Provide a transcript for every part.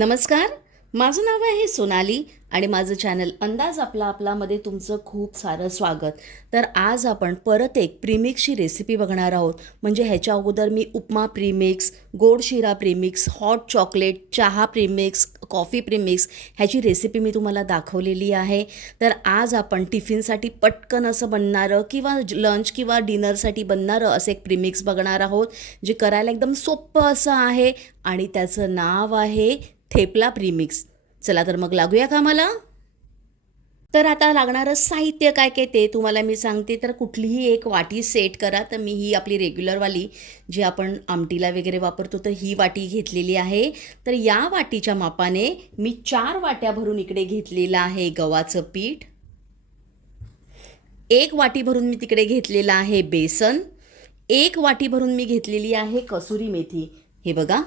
नमस्कार. माझं नाव आहे सोनाली आणि माझं चॅनल अंदाज आपला आपलामध्ये तुमचं खूप सारं स्वागत. तर आज आपण परत एक प्रीमिक्सची रेसिपी बघणार आहोत. म्हणजे ह्याच्या अगोदर मी उपमा प्रीमिक्स, गोड शिरा प्रीमिक्स, हॉट चॉकलेट, चहा प्रीमिक्स, कॉफी प्रीमिक्स ह्याची रेसिपी मी तुम्हाला दाखवलेली आहे. तर आज आपण टिफिनसाठी पटकन असं बनणारं किंवा लंच किंवा डिनरसाठी बनणारं असं एक प्रीमिक्स बघणार आहोत, जे करायला एकदम सोपं असं आहे आणि त्याचं नाव आहे थेपला प्रीमिक्स. चला तर मग लागूया कामाला. तर आता लागणारं साहित्य काय काय ते तुम्हाला मी सांगते. तर कुठलीही एक वाटी सेट करा. तर मी ही आपली रेग्युलरवाली जी आपण आमटीला वगैरे वापरतो तर ही वाटी घेतलेली आहे. तर या वाटीच्या मापाने मी 4 वाट्या भरून इकडे घेतलेलं आहे गव्हाचं पीठ. 1 वाटी भरून मी तिकडे घेतलेलं आहे बेसन. 1 वाटी भरून मी घेतलेली आहे कसुरी मेथी. हे बघा.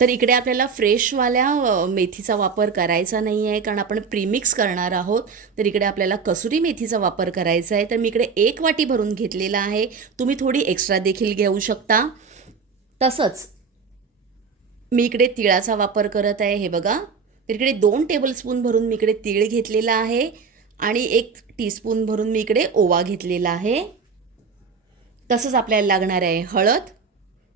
तर इकडे आपल्याला फ्रेशवाल्या मेथीचा वापर करायचा नाही आहे, कारण आपण प्रीमिक्स करणार आहोत. तर इकडे आपल्याला कसुरी मेथीचा वापर करायचा आहे. तर मी इकडे 1 वाटी भरून घेतलेला आहे. तुम्ही थोडी एक्स्ट्रा देखील घेऊ शकता. तसंच मी इकडे तिळाचा वापर करत आहे. हे बघा. तर इकडे 2 टेबलस्पून भरून मी इकडे तीळ घेतलेला आहे आणि 1 टीस्पून भरून मी इकडे ओवा घेतलेला आहे. तसंच आपल्याला लागणार आहे हळद,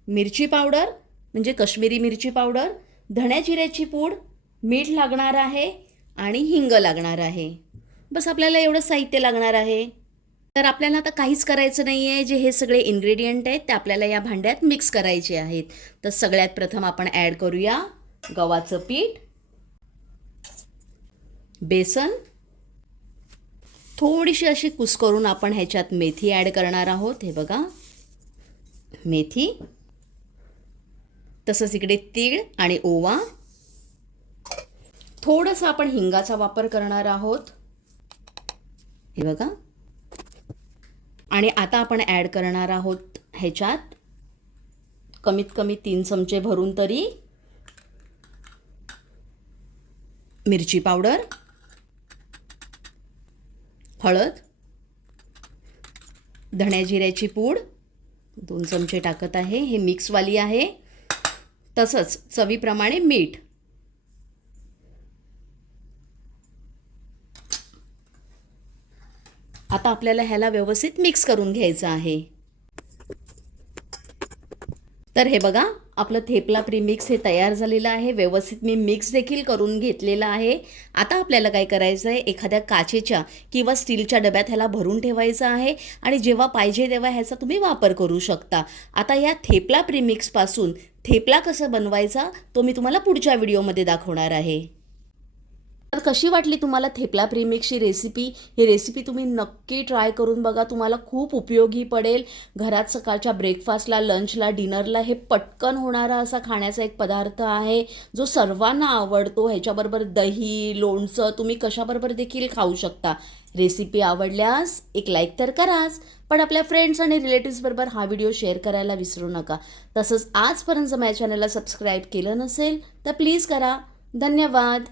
मिरची पावडर म्हणजे कश्मीरी मिरची पावडर, धण्या जिऱ्याची पूड, मीठ लागणार आहे आणि हिंग लागणार आहे. बस आपल्याला एवढं साहित्य लागणार आहे. तर आपल्याला आता काहीच करायचं नाही आहे. जे हे सगळे इन्ग्रेडियंट आहेत ते आपल्याला या भांड्यात मिक्स करायचे आहेत. तर सगळ्यात प्रथम आपण ॲड करूया गव्हाचं पीठ, बेसन, थोडीशी अशी कुस्करून आपण ह्याच्यात मेथी ॲड करणार आहोत. हे बघा, मेथी. तसंच इकडे तीळ आणि ओवा. थोडंसं आपण हिंगाचा वापर करणार आहोत. हे बघा. आणि आता आपण ॲड करणार आहोत ह्याच्यात कमीत कमी 3 चमचे भरून तरी मिरची पावडर, हळद, धण्या जिऱ्याची पूड 2 चमचे टाकत आहे. हे मिक्सवाली आहे. तसंच चवीप्रमाणे मीठ. आता आपल्याला ह्याला व्यवस्थित मिक्स करून घ्यायचं आहे. तर हे बघा, आपलं थेपला प्रीमिक्स हे तयार झालेलं आहे. व्यवस्थित मी मिक्स देखील करून घेतलेलं आहे. आता आपल्याला काय करायचं आहे, एखाद्या काचेच्या किंवा स्टीलच्या डब्यात ह्याला भरून ठेवायचं आहे आणि जेव्हा पाहिजे तेव्हा ह्याचा तुम्ही वापर करू शकता. आता या थेपला प्रीमिक्सपासून थेपला कसं बनवायचा तो मी तुम्हाला पुढच्या व्हिडिओमध्ये दाखवणार आहे. तर कशी वाटली तुम्हाला थेपला प्रीमिक्सची रेसिपी? ही रेसिपी तुम्ही नक्की ट्राय करून बघा. तुम्हाला खूप उपयोगी पडेल. घरात सकाळच्या ब्रेकफास्टला, लंचला, डिनरला हे पटकन होणारा असा खाण्याचा एक पदार्थ आहे, जो सर्वांना आवडतो. ह्याच्याबरोबर दही, लोणचं तुम्ही कशाबरोबर देखील खाऊ शकता. रेसिपी आवडल्यास एक लाईक तर कराच, पण आपल्या फ्रेंड्स आणि रिलेटिव्सबरोबर हा व्हिडिओ शेअर करायला विसरू नका. तसंच आजपर्यंत माझ्या चॅनलला सबस्क्राईब केलं नसेल तर प्लीज करा. धन्यवाद.